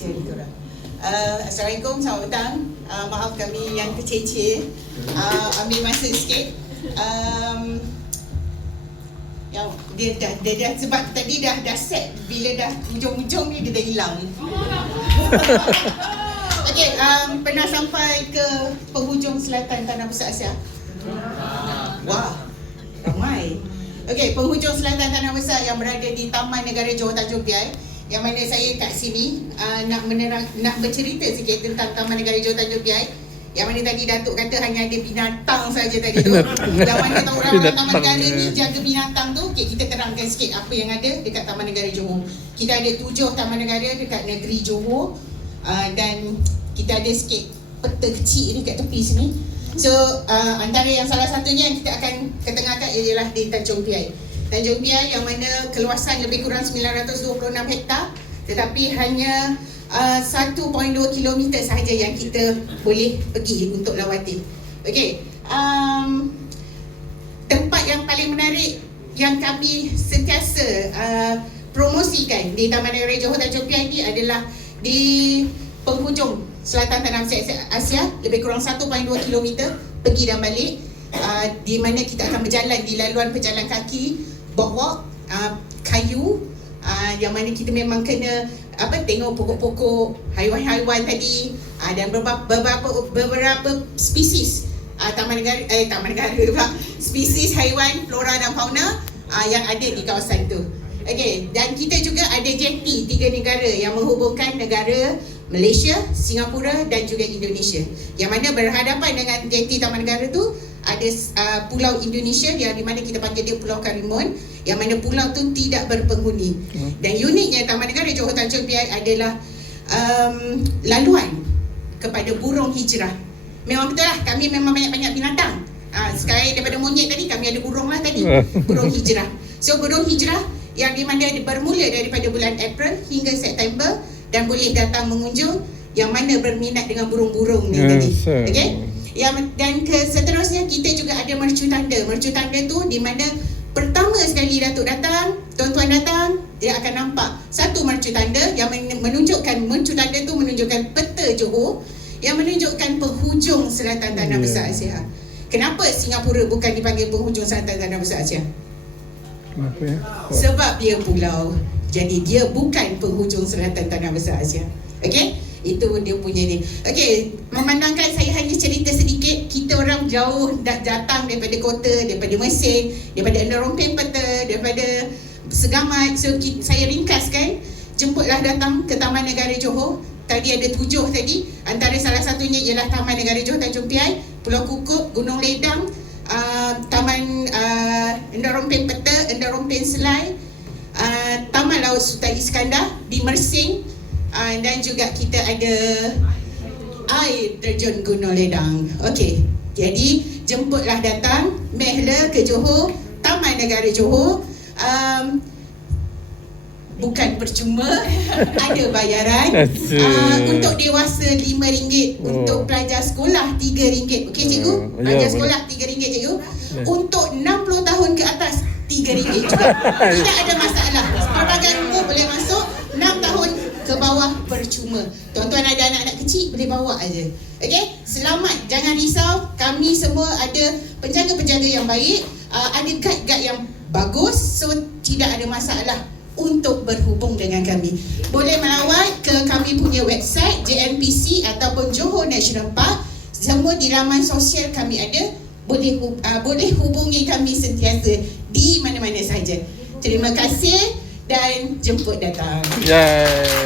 Cheer korang. Assalamualaikum, selamat petang. Maaf kami yang terceceh. Ambil masa sikit. Yang dia dah sebab tadi dah set, bila dah hujung-hujung ni dia dah hilang. Okey, pernah sampai ke penghujung selatan Tanah Besar Asia? Wah, ramai. Okey, penghujung selatan Tanah Besar yang berada di Taman Negara Johor Tanjung Piai, yang mana saya kat sini nak bercerita sikit tentang Taman Negara Johor Tanjung Piai. Yang mana tadi Datuk kata hanya ada binatang saja tadi tu. Yang mana tahu orang Taman Negara ni jaga binatang tu. Okey, kita terangkan sikit apa yang ada dekat Taman Negara Johor. Kita ada 7 Taman Negara dekat negeri Johor. Dan kita ada sikit peta kecil ni kat tepi sini. So antara yang salah satunya yang kita akan ketengahkan ialah di Tanjung Piai. Tanjung Piai yang mana keluasan lebih kurang 926 hektar, tetapi hanya 1.2 km sahaja yang kita boleh pergi untuk lawati. Okey, tempat yang paling menarik yang kami sentiasa promosikan di Taman Negara Johor Tanjung Piai ni adalah di penghujung selatan Tanah Besar Asia, lebih kurang 1.2 km pergi dan balik, di mana kita akan berjalan di laluan pejalan kaki, boardwalk, kayu, yang mana kita memang kena tengok pokok-pokok, haiwan-haiwan tadi, dan beberapa spesies taman negara spesies haiwan, flora dan fauna yang ada di kawasan tu. Okey, dan kita juga ada jeti 3 negara yang menghubungkan negara Malaysia, Singapura dan juga Indonesia. Yang mana berhadapan dengan jeti Taman Negara tu ada Pulau Indonesia yang di mana kita panggil dia Pulau Karimun, yang mana pulau tu tidak berpenghuni. Dan uniknya Taman Negara Johor Tanjung Piai adalah laluan kepada burung hijrah. Memang betul lah, kami memang banyak-banyak binatang. Sekarang daripada monyet tadi, kami ada burung lah tadi, burung hijrah. So burung hijrah yang di mana bermula daripada bulan April hingga September dan boleh datang mengunjung, yang mana berminat dengan burung-burung ni tadi. Okey. Dan seterusnya kita juga ada mercu tanda. Mercu tanda tu di mana pertama sekali Datuk datang, tuan-tuan datang, dia akan nampak satu mercu tanda yang menunjukkan, mercu tanda tu menunjukkan peta Johor yang menunjukkan penghujung selatan Tanah Besar Asia. Kenapa Singapura bukan dipanggil penghujung selatan Tanah Besar Asia? Kenapa ya? Sebab dia pulau. Jadi dia bukan penghujung selatan Tanah Besar Asia. Okey? Itu dia punya ni. Okey, memandangkan saya hanya cerita sedikit, kita orang jauh datang daripada kota, daripada Mersing, daripada Endarompeng Peta, daripada Segamat. So saya ringkaskan, jemputlah datang ke Taman Negara Johor. Tadi ada 7 tadi. Antara salah satunya ialah Taman Negara Johor Tanjung Piai, Pulau Kukup, Gunung Ledang, Taman Endarompeng Peta, Endarompeng Selai, Taman Laut Sultan Iskandar di Mersing, dan juga kita ada air terjun Gunung Ledang. Okey, jadi jemputlah datang, mehla ke Johor, Taman Negara Johor. Bukan percuma, ada bayaran. Untuk dewasa RM5, untuk pelajar sekolah RM3. Okey cikgu? Pelajar sekolah RM3 cikgu. Untuk 60 tahun ke atas RM3 juga. Tidak ada masalah. Pelbagai umur boleh masuk, 6 tahun ke bawah percuma. Tuan-tuan ada anak-anak kecil boleh bawa aja. Okey? Selamat, jangan risau. Kami semua ada penjaga-penjaga yang baik, ada guide-guide yang bagus. So tidak ada masalah untuk berhubung dengan kami. Boleh melawat ke kami punya website JNPC ataupun Johor National Park. Semua di laman sosial kami ada. Boleh hubungi kami sentiasa di mana-mana sahaja. Terima kasih dan jemput datang.